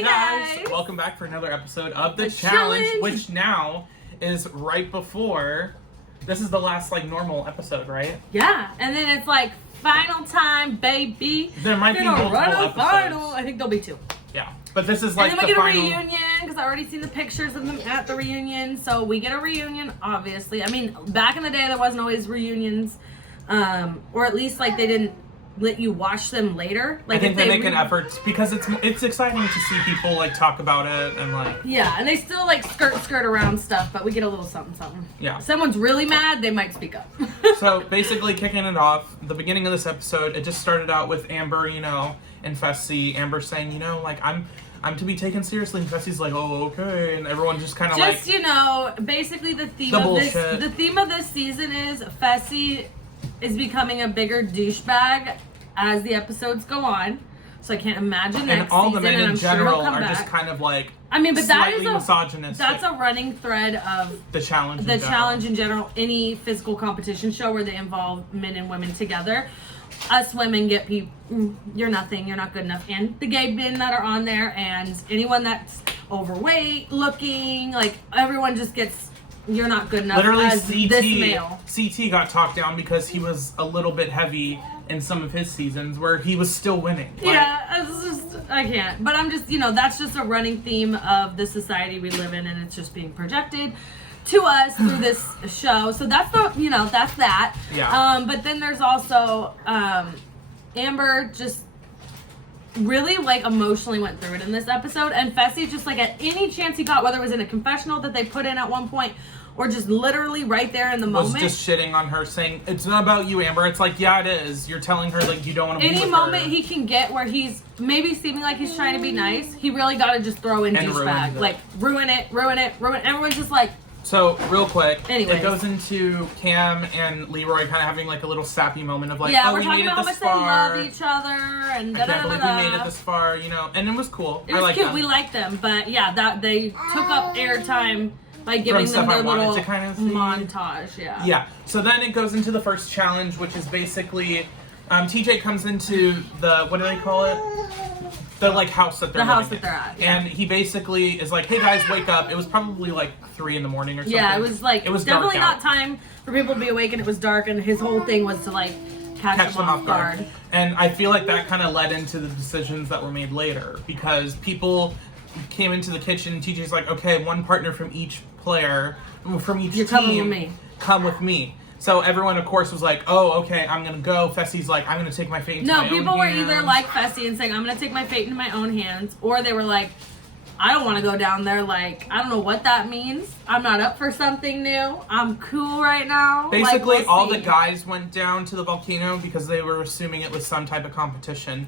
Hey guys! Welcome back for another episode of The Challenge, which now is right before... This is the last, normal episode, right? Yeah, and then it's final time, baby. There might be multiple episodes. Final. I think there'll be 2. Yeah, but this is and then we the get final... a reunion, because I already seen the pictures of them at the reunion. So we get a reunion, obviously. I mean, back in the day, there wasn't always reunions. Or at least, they didn't let you watch them later. I think they make an effort because it's exciting to see people talk about it and yeah, and they still skirt around stuff, but we get a little something. Yeah. If someone's really mad, they might speak up. So basically, kicking it off, the beginning of this episode, it just started out with Amber, and Fessy. Amber saying, I'm to be taken seriously, and Fessy's like, oh, okay, and everyone just kind of basically the theme the of this season is Fessy is becoming a bigger douchebag as the episodes go on. So I can't imagine next and all season, the men in general are back. just kind of I mean, but that is misogynistic. That's a running thread of the challenge. Challenge in general, any physical competition show where they involve men and women together. Us women get people, you're nothing, you're not good enough, and the gay men that are on there, and anyone that's overweight looking, everyone just gets. You're not good enough. Literally, as this male. CT got talked down because he was a little bit heavy in some of his seasons where he was still winning. I can't. But I'm just, that's just a running theme of the society we live in, and it's just being projected to us through this show. So that's that's that. Yeah. But then there's also Amber just really emotionally went through it in this episode, and Fessy just at any chance he got, whether it was in a confessional that they put in at one point or just literally right there in the moment, was just shitting on her, saying it's not about you, Amber. It's yeah, it is. You're telling her you don't want to be with her. Any moment he can get where he's maybe seeming like he's trying to be nice, he really got to just throw in douchebag, ruin it. Everyone's just So, real quick, anyways. It goes into Cam and Leroy kind of having a little sappy moment of yeah, oh, we're we talking made it about this how much far. they love each other, and I can't believe we made it this far, and it was cool. It was cute. Them. We liked them, but yeah, that they took up airtime by giving them their little montage. Yeah. Yeah. So then it goes into the first challenge, which is basically TJ comes into the, what do they call it? The house that they're they're at. Yeah. And he basically is hey guys, wake up. It was probably 3 in the morning or something. Yeah, it was it was definitely not time for people to be awake, and it was dark, and his whole thing was to catch them off guard. And I feel that kind of led into the decisions that were made later, because people came into the kitchen and TJ's okay, one partner from each player, from each team, come with me. So everyone, of course, was oh, okay, I'm going to go. Fessy's I'm going to take my fate into my own hands. No, people were either like Fessy and saying, I'm going to take my fate into my own hands, or they were I don't want to go down there. I don't know what that means. I'm not up for something new. I'm cool right now. Basically, all the guys went down to the volcano because they were assuming it was some type of competition.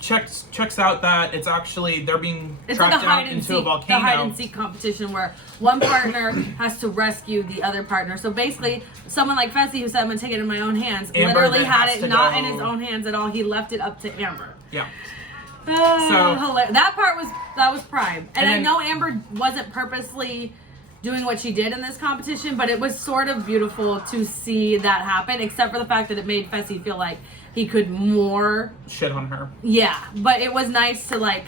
Checks out that it's actually they're being tracked down into a volcano. The hide and seek competition where one partner has to rescue the other partner. So basically, someone like Fessy, who said I'm gonna take it in my own hands, Amber literally had it not in go. his own hands at all. He left it up to Amber. Yeah. So that part was prime, and I know Amber wasn't purposely doing what she did in this competition, but it was sort of beautiful to see that happen, except for the fact that it made Fessy feel like he could more shit on her. Yeah, but it was nice to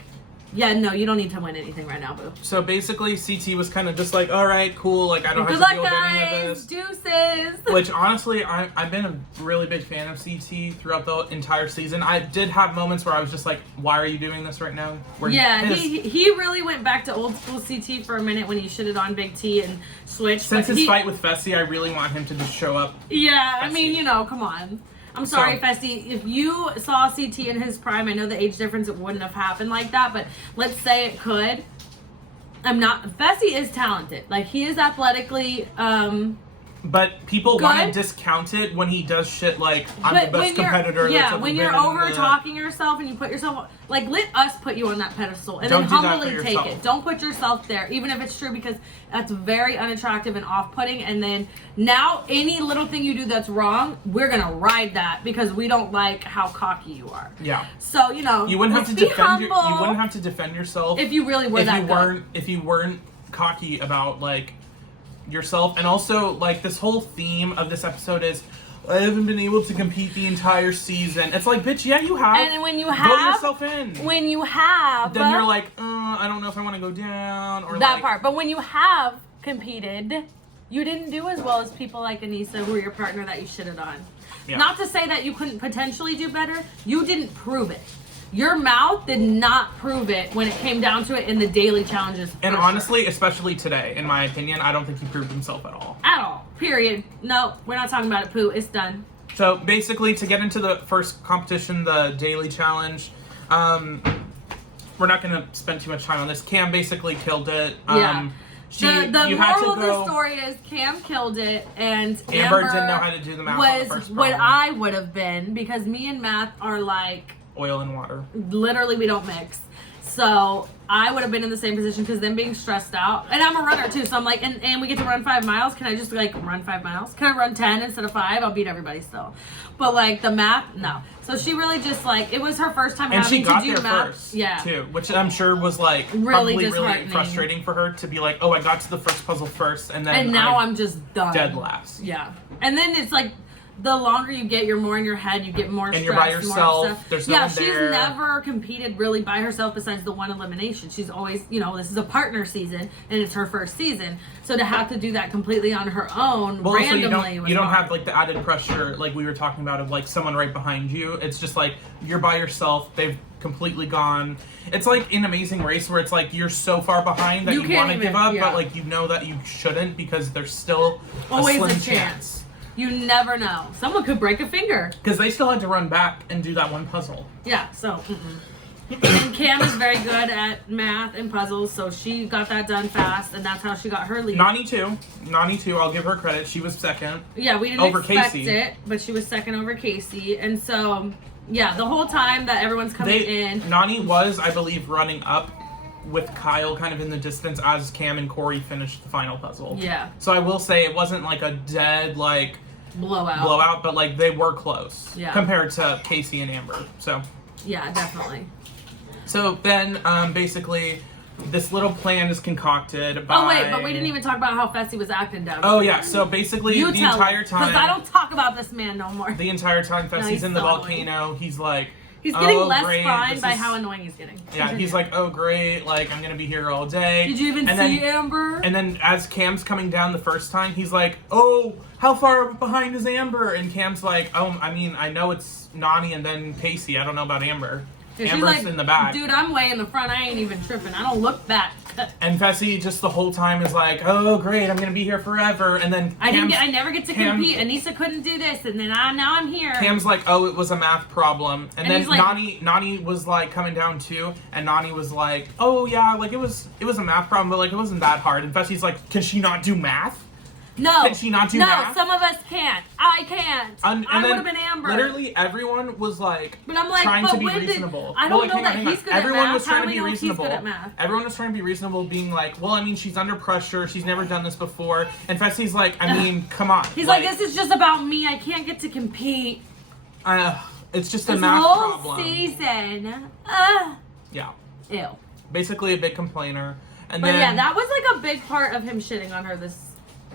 yeah, no, you don't need to win anything right now, boo. So basically, CT was kind of just all right, cool, I don't have to deal with guys. Any of this. Deuces. Which, honestly, I've been a really big fan of CT throughout the entire season. I did have moments where I was just why are you doing this right now? He really went back to old school CT for a minute when he shitted on Big T and switched. Since his fight with Fessy, I really want him to just show up. Yeah, Fessy. I mean, come on. I'm sorry, Fessy. If you saw CT in his prime, I know the age difference, it wouldn't have happened like that, but let's say it could. Fessy is talented. He is athletically, but people want to discount it when he does shit I'm the best competitor. Yeah, when you're over talking yourself and you put yourself let us put you on that pedestal and then humbly take it. Don't put yourself there, even if it's true, because that's very unattractive and off-putting. And then now any little thing you do that's wrong, we're gonna ride that because we don't like how cocky you are. Yeah. So you wouldn't have to defend. You wouldn't have to defend yourself if you really were if you weren't cocky about yourself. And also this whole theme of this episode is I haven't been able to compete the entire season. It's bitch, yeah, you have. And when you have, vote yourself in. When you have, then you're I don't know if I want to go down or that like, part. But when you have competed, you didn't do as well as people like Anissa, who were your partner that you shitted on. Yeah. Not to say that you couldn't potentially do better. You didn't prove it. Your mouth did not prove it when it came down to it in the daily challenges. And honestly, especially today, in my opinion, I don't think he proved himself at all. At all. Period. No, we're not talking about it, Pooh. It's done. So basically, to get into the first competition, the daily challenge, we're not going to spend too much time on this. Cam basically killed it. Yeah. The moral of the story is Cam killed it, and Amber didn't know how to do the math. Was what I would have been, because me and math are like oil and water. Literally, we don't mix. So I would have been in the same position, because them being stressed out, and I'm a runner too, so I'm like, and we get to run 5 miles. Can I just like run 5 miles? Can I run 10 instead of 5? I'll beat everybody still. But like the math, no. So she really just like, it was her first time and having she got to do there math. First, yeah, too, which I'm sure was like really frustrating for her to be like, oh, I got to the first puzzle first, and then now I'm just done, dead last. Yeah, and then it's like, the longer you get, you're more in your head, you get more stressed. And you're by yourself, there's no one there. She's never competed really by herself besides the one elimination. She's always, this is a partner season, and it's her first season. So to have to do that completely on her own, randomly, you don't have like the added pressure like we were talking about of like someone right behind you. It's just like, you're by yourself, they've completely gone. It's like in Amazing Race where it's like you're so far behind that you want to give up, but like you know that you shouldn't, because there's still always a slim a chance. You never know. Someone could break a finger. Because they still had to run back and do that one puzzle. Yeah, so. And Cam is very good at math and puzzles, so she got that done fast, and that's how she got her lead. Nani too, I'll give her credit. She was second. Yeah, we didn't expect it, but she was second over Casey. And so, yeah, the whole time that everyone's coming in. Nani was, I believe, running up with Kyle kind of in the distance as Cam and Corey finished the final puzzle. Yeah. So I will say it wasn't like a dead like blowout, but like they were close compared to Casey and Amber. So yeah, definitely. So then basically this little plan is concocted by... Oh wait, but we didn't even talk about how Fessy was acting down. Oh yeah, so basically the entire time... Because I don't talk about this man no more. The entire time Fessy's in the volcano, he's like... He's getting less fine by how annoying he's getting. Yeah, he's like, oh great, like I'm gonna be here all day. Did you even see Amber? And then as Cam's coming down the first time, he's like, oh, how far behind is Amber? And Cam's like, oh, I mean, I know it's Nani and then Casey. I don't know about Amber. Yeah, Amber's like, in the back. Dude, I'm way in the front. I ain't even tripping. I don't look back. And Fessy just the whole time is like, oh great, I'm gonna be here forever. And then I never get to compete. Anissa couldn't do this, and then now I'm here. Cam's like, oh, it was a math problem. And then like, Nani was like coming down too, and Nani was like, oh yeah, like it was a math problem, but like it wasn't that hard. And Fessy's like, can she not do math? No. Can she not do math? No, some of us can't. I can't. I would have been Amber. Literally everyone was like, but I'm like, trying to be reasonable. I don't know that he's good at math. Everyone was trying to be reasonable. reasonable. He's good at math? Everyone was trying to be reasonable, being like, well, I mean, she's under pressure. She's never done this before. And Fessy's like, I mean, come on. He's like, this is just about me. I can't get to compete. It's just a math problem. This whole season. Yeah. Ew. Basically a big complainer. And then, yeah, that was like a big part of him shitting on her this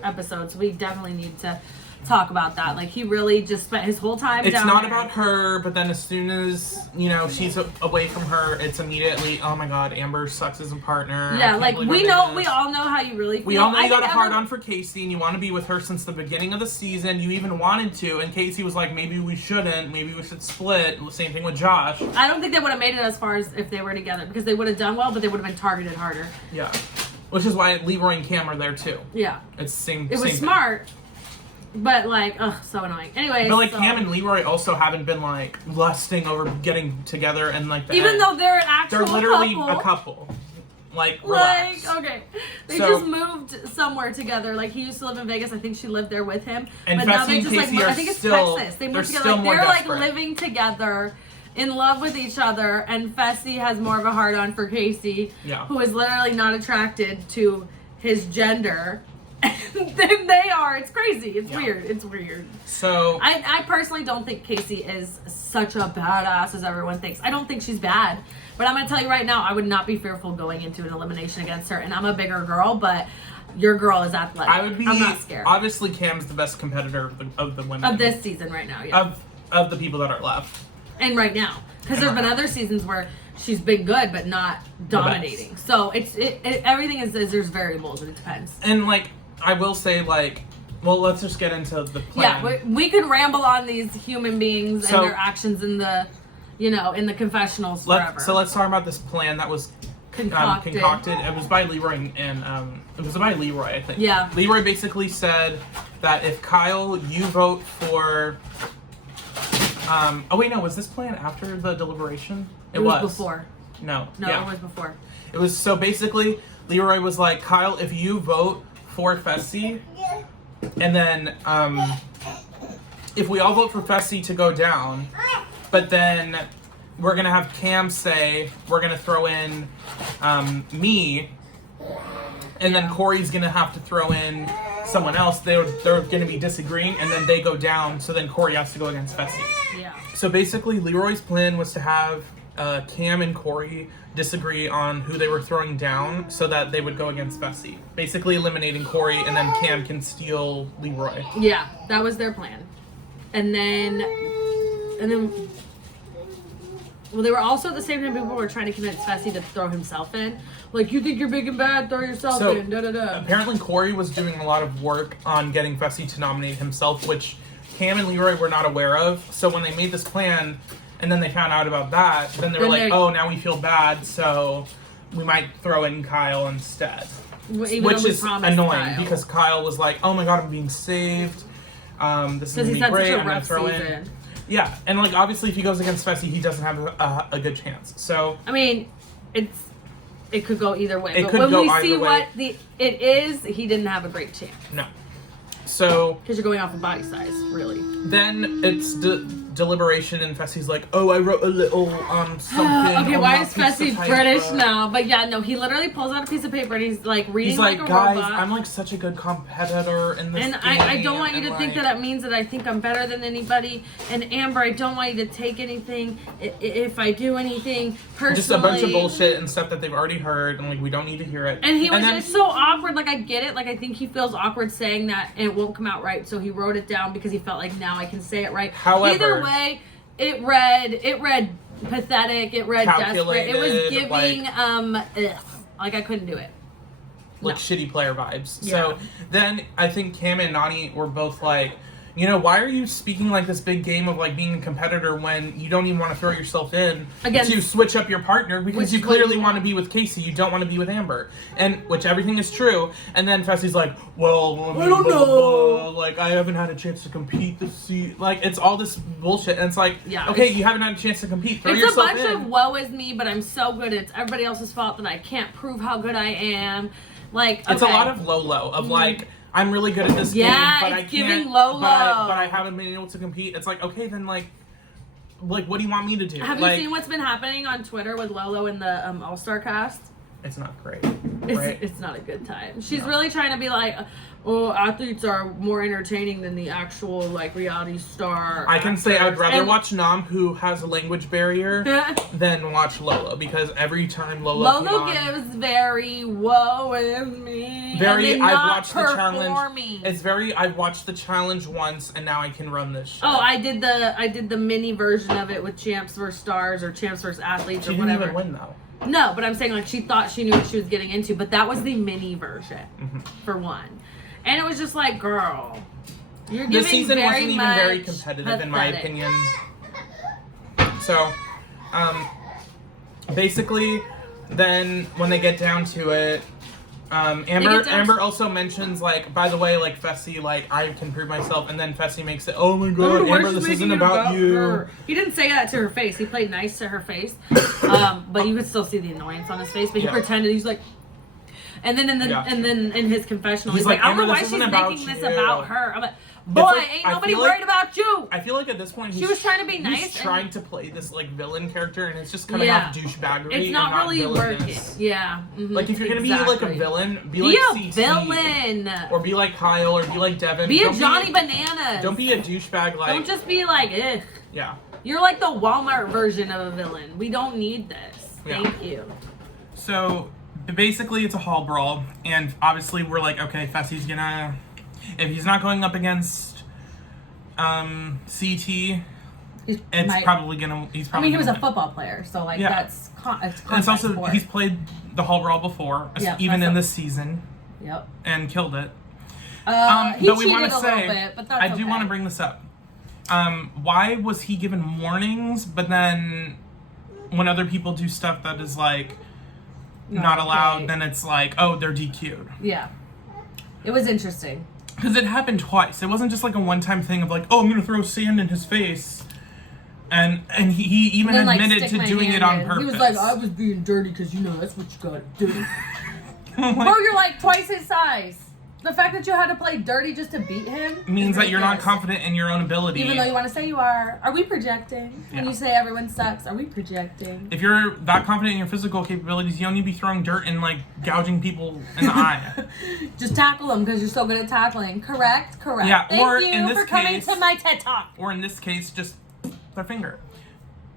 episode, so we definitely need to talk about that. Like, he really just spent his whole time down there. It's not there. about her, but then as soon as, she's away from her, it's immediately, oh my god, Amber sucks as a partner. Yeah, like, we all know how you really feel. We all know you got a hard on for Casey, and you want to be with her since the beginning of the season. You even wanted to, and Casey was like, maybe we shouldn't, maybe we should split. Same thing with Josh. I don't think they would have made it as far as if they were together, because they would have done well, but they would have been targeted harder. Yeah. Which is why Leroy and Cam are there too. Yeah. It's same. It was smart, but like, so annoying. Anyways. But like Cam and Leroy also haven't been like lusting over getting together and like. Even though they're an actual couple. They're literally a couple. Like, relax. Okay. They just moved somewhere together. Like, he used to live in Vegas. I think she lived there with him. And but Fessy now they just Casey like, are I think it's still, Texas. They moved they're together. Still Like, they're desperate. like living together, in love with each other, and Fessy has more of a hard on for Casey, who is literally not attracted to his gender. Than they are. It's crazy. It's weird. It's weird. So I personally don't think Casey is such a badass as everyone thinks. I don't think she's bad. But I'm gonna tell you right now, I would not be fearful going into an elimination against her. And I'm a bigger girl, but your girl is athletic. I'm not scared. Obviously, Cam's the best competitor of the women. Of this season right now, yeah. Of the people that are left. And right now. Because there have been other seasons where she's been good, but not dominating. So everything is there's variables, and it depends. And like I will say, like, well, let's just get into the plan. Yeah, we could ramble on these human beings and their actions in the, in the confessionals forever. So let's talk about this plan that was concocted. It was by Leroy I think. Yeah. Leroy basically said that if Kyle, you vote for. Oh wait, no. Was this plan after the deliberation? It was before. No. It was before. It was so basically Leroy was like, Kyle, if you vote for Fessy, and then if we all vote for Fessy to go down, but then we're gonna have Cam say we're gonna throw in me, and then Corey's gonna have to throw in someone else. They're gonna be disagreeing, and then they go down. So then Corey has to go against Fessy. Yeah. So basically, Leroy's plan was to have Cam and Corey disagree on who they were throwing down, so that they would go against Fessy. Basically, eliminating Corey, and then Cam can steal Leroy. Yeah, that was their plan, and then. Well, they were also at the same time people were trying to convince Fessy to throw himself in. Like, you think you're big and bad, throw yourself in, da-da-da. Apparently Corey was doing a lot of work on getting Fessy to nominate himself, which Cam and Leroy were not aware of. So when they made this plan, and then they found out about that, then they were like, oh, now we feel bad, so we might throw in Kyle instead. Which is annoying, because Kyle was like, oh my god, I'm being saved. This is going to be great, I'm going to throw in. Yeah, and like obviously if he goes against Fessy, he doesn't have a good chance. So I mean, it could go either way. But when we see what it is, he didn't have a great chance. No. So because you're going off of body size, really. Then it's deliberation, and Fessy's like, "Oh, I wrote a little something." Okay, why is Fessy British now? But yeah, no, he literally pulls out a piece of paper and he's like reading. He's like, guys, robot. I'm like such a good competitor in this and game. I don't want you to think that it means that I think I'm better than anybody. And Amber, I don't want you to take anything if I do anything personally. Just a bunch of bullshit and stuff that they've already heard, and like we don't need to hear it. And he was just so awkward. Like I get it. Like I think he feels awkward saying that, and it won't come out right. So he wrote it down because he felt like now I can say it right. However, either way, it read pathetic. It read desperate. It was giving like I couldn't do it. Like shitty player vibes. Yeah. So then I think Cam and Nani were both like, why are you speaking like this big game of like being a competitor when you don't even want to throw yourself in to switch up your partner because you clearly want to be with Casey, you don't want to be with Amber, and which everything is true. And then Fessy's like, well, I don't know, like I haven't had a chance to compete this season. Like it's all this bullshit, and it's like, okay, you haven't had a chance to compete. Throw yourself in. It's a bunch of woe is me, but I'm so good. It's everybody else's fault that I can't prove how good I am. Like it's a lot of low of like. I'm really good at this game, but I can't. But I haven't been able to compete. It's like, okay, then like what do you want me to do? Have you seen what's been happening on Twitter with Lolo and the All-Star cast? It's not great. It's not a good time. She's really trying to be like, oh, athletes are more entertaining than the actual like reality star. I can say I'd rather watch Nam, who has a language barrier, than watch Lolo, because every time Lolo gives very woe is me. I've watched the challenge. It's very I've watched the challenge once and now I can run this show. Oh, I did the mini version of it with Champs vs Stars or Champs vs Athletes or whatever. She didn't even win though. No, but I'm saying like she thought she knew what she was getting into, but that was the mini version for one. And it was just like, girl, you're giving this season wasn't even very competitive in my opinion. So, basically, then when they get down to it, Amber also mentions like, by the way, like Fessy, like I can prove myself, and then Fessy makes it, oh my god, Amber, this isn't about you. Her. He didn't say that to her face. He played nice to her face, but you could still see the annoyance on his face. But he pretended he's like. And then in his confessional, he's like, I don't know why she's making this about her. I'm like, boy, like, ain't nobody worried about you. I feel like at this point, she was trying to be nice. He's trying to play this like villain character, and it's just coming off douchebaggery. It's not really working. Yeah. Mm-hmm. Like if you're gonna be like a villain, be like a villain, or be like Kyle, or be like Devin. Be a Johnny Bananas. Don't be a douchebag. Like don't just be like, ugh. Yeah. You're like the Walmart version of a villain. We don't need this. Thank you. So. Basically, it's a hall brawl, and obviously we're like, okay, Fessy's gonna, if he's not going up against CT, He's probably gonna he was a football player, so like that's it's also sport. He's played the Hall Brawl before, even in this season. Yep. And killed it. He but we want to say, bit, but that's I do want to bring this up. Why was he given warnings, but then when other people do stuff that is like not allowed, then it's like, oh, they're DQ'd. Yeah. It was interesting. Because it happened twice. It wasn't just like a one-time thing of like, oh, I'm gonna throw sand in his face. And he even admitted to doing it on purpose. He was like, I was being dirty because, that's what you gotta do. Bro, you're like twice his size. The fact that you had to play dirty just to beat him means that you're not confident in your own ability. Even though you want to say you are. Are we projecting? When you say everyone sucks, are we projecting? If you're that confident in your physical capabilities, you don't need to be throwing dirt and like gouging people in the eye. Just tackle them because you're so good at tackling. Correct? Yeah, Thank you for coming to my TED Talk. Or in this case, just their finger.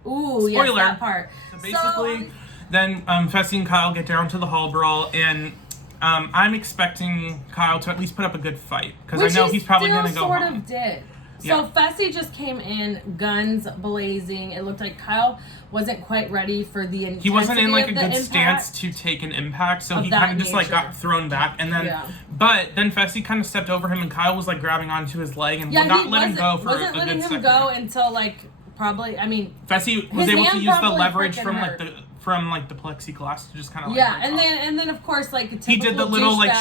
Ooh, spoiler. Yes, that part. So basically, then Fessy and Kyle get down to the Hall Brawl, and I'm expecting Kyle to at least put up a good fight because I know he's probably going to go home. Sort of did. So Fessy just came in, guns blazing. It looked like Kyle wasn't quite ready for the intensity. He wasn't in like a good impact stance to take an impact, so he kind of just like got thrown back, and then but then Fessy kind of stepped over him, and Kyle was like grabbing onto his leg and would not let him go for a good second. Wasn't letting him go until like probably. I mean, Fessy was able to use the leverage from like the plexiglass to just kind of like and then of course like he did the little like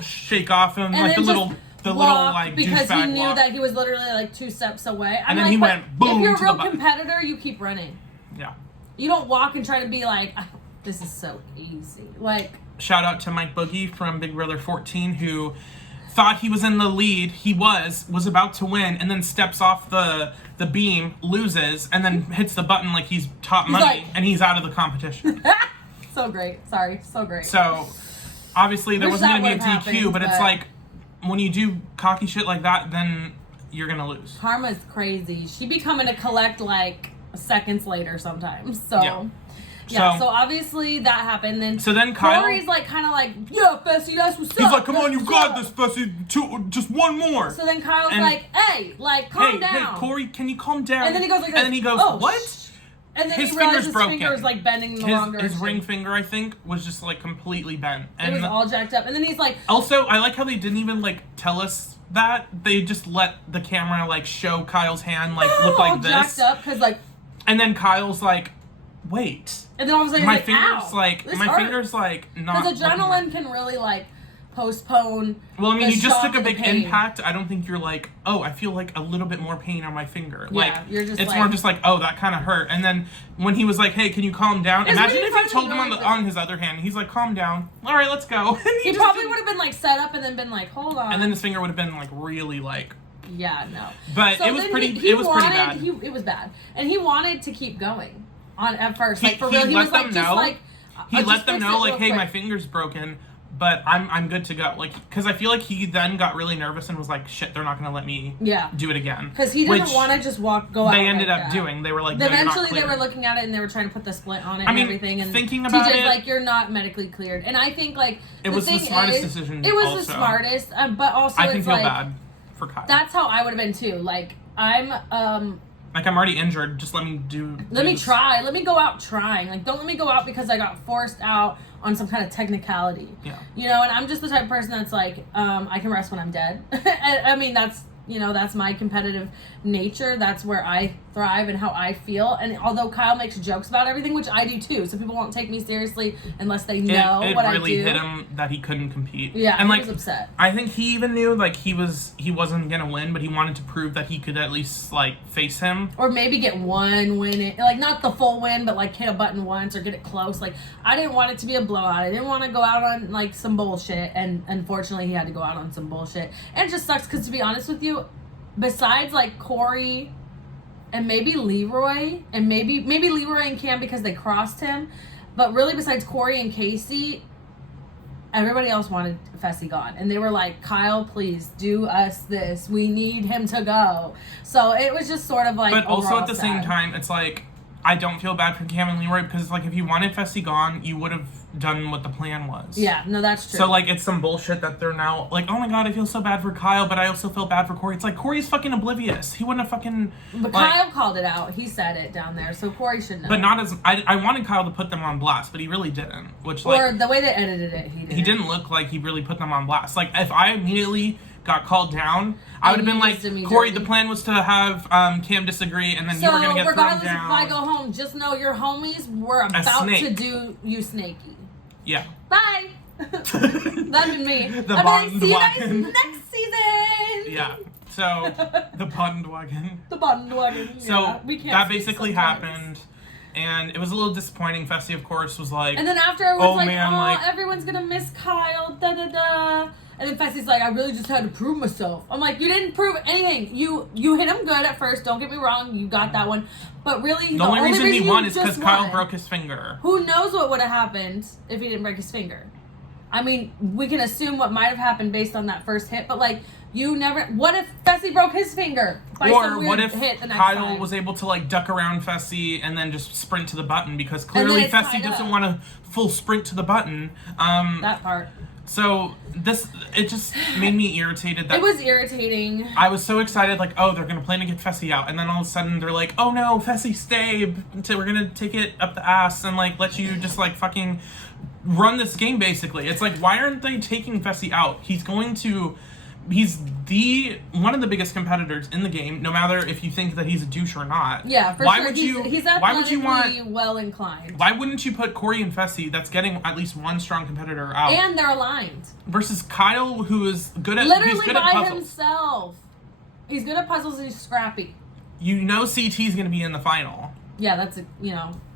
shake off him, like the little like because he knew that he was literally like 2 steps away. And then he went boom. If you're a real competitor, you keep running. Yeah. You don't walk and try to be like, this is so easy. Like, shout out to Mike Boogie from Big Brother 14 who thought he was in the lead. He was about to win, and then steps off the beam, loses, and then hits the button like he's top money, and he's out of the competition. So great. Sorry. So great. So obviously there wasn't going to be a DQ, but it's like when you do cocky shit like that, then you're going to lose. Karma's crazy. She be coming to collect like seconds later sometimes. So so obviously that happened. Then Kyle, Corey's like kind of like, yeah, Fessy, that's what's up. He's like, come on, you got this, Fessy. Just one more. So then Kyle's like, hey, like calm down. Hey, Corey, can you calm down? And then he goes like, oh, what? And then his he realized finger's broken. His finger was like bending in the wrong direction. His ring finger, I think, was just like completely bent. And it was all jacked up. And then he's like, also, I like how they didn't even like tell us that. They just let the camera like show Kyle's hand like look like this. Jacked up because like. And then Kyle's like, wait. And then all of a sudden, my finger's like not. Because adrenaline can really like postpone. Well, I mean, you just took a big impact. I don't think you're like, oh, I feel like a little bit more pain on my finger. Yeah, like you're just it's like, more just like, oh, that kind of hurt. And then when he was like, hey, can you calm down? Imagine if he told him on his other hand, he's like, calm down. All right, let's go. He probably would have been like set up and then been like, hold on. And then his finger would have been like really like. Yeah, no. But it was pretty. It was pretty bad. It was bad, and he wanted to keep going on at first. Like for he real, he was like, just like. He let them know, like, hey, my finger's broken, but I'm good to go. Like, because I feel like he then got really nervous and was like, shit, they're not going to let me do it again. Because he didn't want to just go out. They ended up doing. They were like, eventually they were looking at it and they were trying to put the splint on it and everything. And thinking about TJ's like, you're not medically cleared. And I think, like, it was the smartest decision. It was the smartest, but also I can feel bad for Kyle. That's how I would have been too. Like, I'm already injured. Just let me Let me try. Let me go out trying. Like, don't let me go out because I got forced out on some kind of technicality. Yeah. You know, and I'm just the type of person that's like, I can rest when I'm dead. I mean, that's my competitive nature. That's where I thrive and how I feel. And although Kyle makes jokes about everything, which I do too, so people won't take me seriously unless they know what I do. It really hit him that he couldn't compete. Yeah, and he was upset. I think he even knew like he wasn't gonna win, but he wanted to prove that he could at least like face him. Or maybe get one win, like not the full win, but like hit a button once or get it close. Like I didn't want it to be a blowout. I didn't want to go out on like some bullshit, and unfortunately he had to go out on some bullshit. And it just sucks because to be honest with you, besides like Corey and maybe Leroy and maybe Leroy and Cam because they crossed him, but really besides Corey and Casey, everybody else wanted Fessy gone. And they were like, Kyle, please do us this. We need him to go. So it was just sort of like. But also at the same time, it's like I don't feel bad for Cam and Leroy because like if you wanted Fessy gone, you would have done what the plan was. Yeah, no, that's true. So, like, it's some bullshit that they're now, like, oh my god, I feel so bad for Kyle, but I also feel bad for Corey. It's like, Corey's fucking oblivious. He wouldn't have fucking... But like, Kyle called it out. He said it down there, so Corey should know. But not as... I wanted Kyle to put them on blast, but he really didn't. Which, like... Or the way they edited it, he didn't. He didn't look like he really put them on blast. Like, if I immediately got called down, I would have been like, Corey, the plan was to have Cam disagree, and then you were going to get thrown down. So, regardless if I go home, just know your homies were about to do you snaky. Yeah. Bye. That'd been me. The Bond see you guys next season. Yeah. So the bandwagon. The bandwagon. So yeah, we can't that basically happened, and it was a little disappointing. Fessy, of course, was like, and then after it was like, everyone's gonna miss Kyle. Da da da. And then Fessy's like, I really just had to prove myself. I'm like, you didn't prove anything. You hit him good at first. Don't get me wrong. You got that one. But really, the only reason he won is because Kyle broke his finger. Who knows what would have happened if he didn't break his finger? I mean, we can assume what might have happened based on that first hit. But, like, you never... What if Fessy broke his finger by some weird hit the next time? Kyle was able to, like, duck around Fessy and then just sprint to the button? Because clearly Fessy doesn't want to full sprint to the button. That part. So it just made me irritated. It was irritating. I was so excited, like, oh, they're gonna plan to get Fessy out, and then all of a sudden they're like, oh no, Fessy, stay. We're gonna take it up the ass and like let you just like fucking run this game. Basically, it's like, why aren't they taking Fessy out? He's one of the biggest competitors in the game, no matter if you think that he's a douche or not. Yeah, for sure. He's athletically well inclined. Why wouldn't you put Corey and Fessy, that's getting at least one strong competitor, out? And they're aligned. Versus Kyle, who is good at himself. He's good at puzzles and he's scrappy. You know CT's going to be in the final. Yeah, that's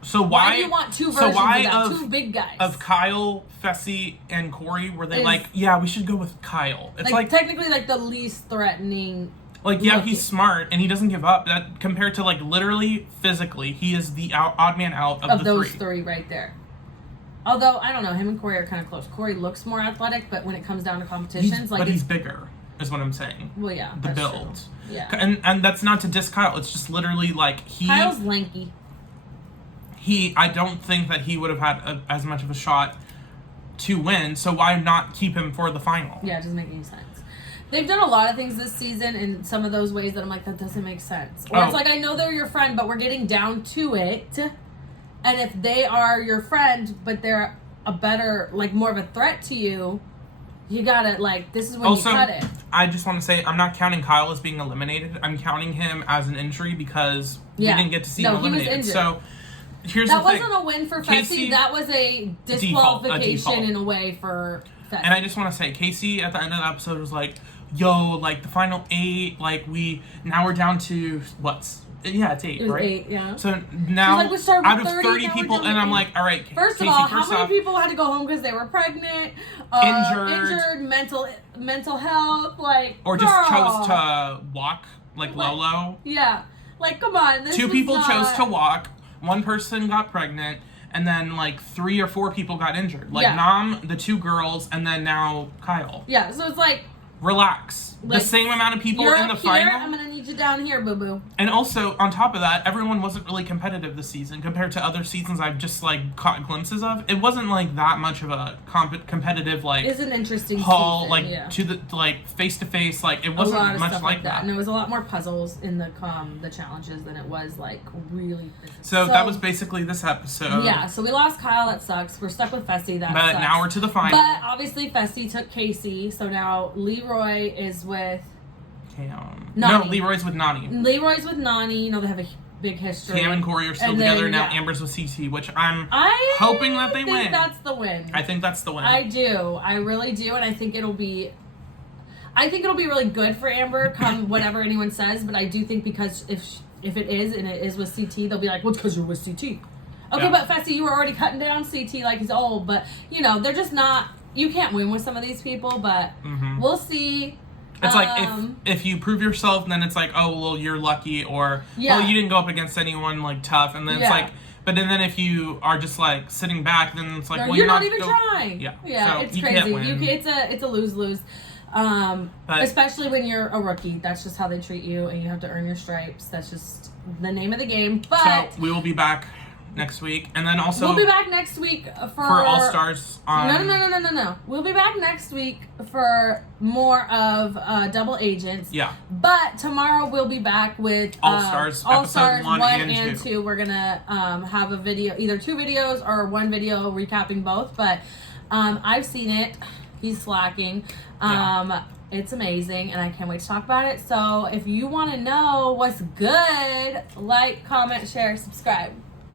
So why do you want two versions of that? Two big guys. Of Kyle, Fessy, and Corey, were they like, yeah, we should go with Kyle? It's like technically like the least threatening. Like, yeah, he's smart and he doesn't give up. That compared to like literally physically, he is the odd man out of the those three right there. Although I don't know, him and Corey are kind of close. Corey looks more athletic, but when it comes down to competitions, he's bigger, is what I'm saying. Well, yeah, the build. True. Yeah, and that's not to diss Kyle. It's just literally like Kyle's lanky. I don't think that he would have had as much of a shot to win, so why not keep him for the final? Yeah, it doesn't make any sense. They've done a lot of things this season in some of those ways that I'm like, that doesn't make sense. Or it's like, I know they're your friend, but we're getting down to it. And if they are your friend, but they're a better, like, more of a threat to you, you gotta, like, this is when you cut it. I just want to say, I'm not counting Kyle as being eliminated. I'm counting him as an injury because we didn't get to see him eliminated. He was injured. So... That wasn't a win for Fessy. That was a disqualification in a way for Fessy. And I just want to say, Casey at the end of the episode was like, yo, like the final 8, like now we're down to it's 8, right? 8, yeah. So now like, out of 30 people, and I'm like, all right, First of all, how many people had to go home because they were pregnant, injured, mental health, like, or just chose to walk, like Lolo? Yeah, like, come on. 2 people chose to walk. 1 person got pregnant, and then like 3 or 4 people got injured. Like Nam, the 2 girls, and then now Kyle. Yeah, so it's like, relax. Like, the same amount of people in the final. I'm gonna need you down here, boo boo. And also, on top of that, everyone wasn't really competitive this season compared to other seasons I've just like caught glimpses of. It wasn't like that much of a competitive like. It's an interesting haul, season, like to the like face to face. Like it wasn't much like that. And there was a lot more puzzles in the challenges than it was like really. So that was basically this episode. Yeah. So we lost Kyle. That sucks. We're stuck with Fessy. That but sucks. Now we're to the final. But obviously Fessy took Casey. So now Leroy is with. No, Leroy's with Nani. Leroy's with Nani. You know, they have a big history. Cam and Corey are still together now. Amber's with CT, which I'm hoping that they win. I think that's the win. I think that's the win. I do. I really do, and I think it'll be really good for Amber come whatever anyone says, but I do think because if it is and it is with CT, they'll be like, well, it's because you're with CT. Okay, but Fessy, you were already cutting down CT like he's old, but you know, they're just not, you can't win with some of these people, but we'll see. It's like if you prove yourself, then it's like, oh well, you're lucky, or well, you didn't go up against anyone like tough, and then it's like, but then if you are just like sitting back, then it's like, well, you're not even trying. Yeah, so it's crazy. It's a lose-lose, especially when you're a rookie. That's just how they treat you, and you have to earn your stripes. That's just the name of the game. But so we will be back next week, and then also we'll be back next week for All Stars. No. We'll be back next week for more of Double Agents. Yeah. But tomorrow we'll be back with All Stars. All Stars 1 and 2. We're gonna have a video, either 2 videos or 1 video recapping both. But I've seen it. He's slacking. It's amazing, and I can't wait to talk about it. So if you want to know what's good, like, comment, share, subscribe.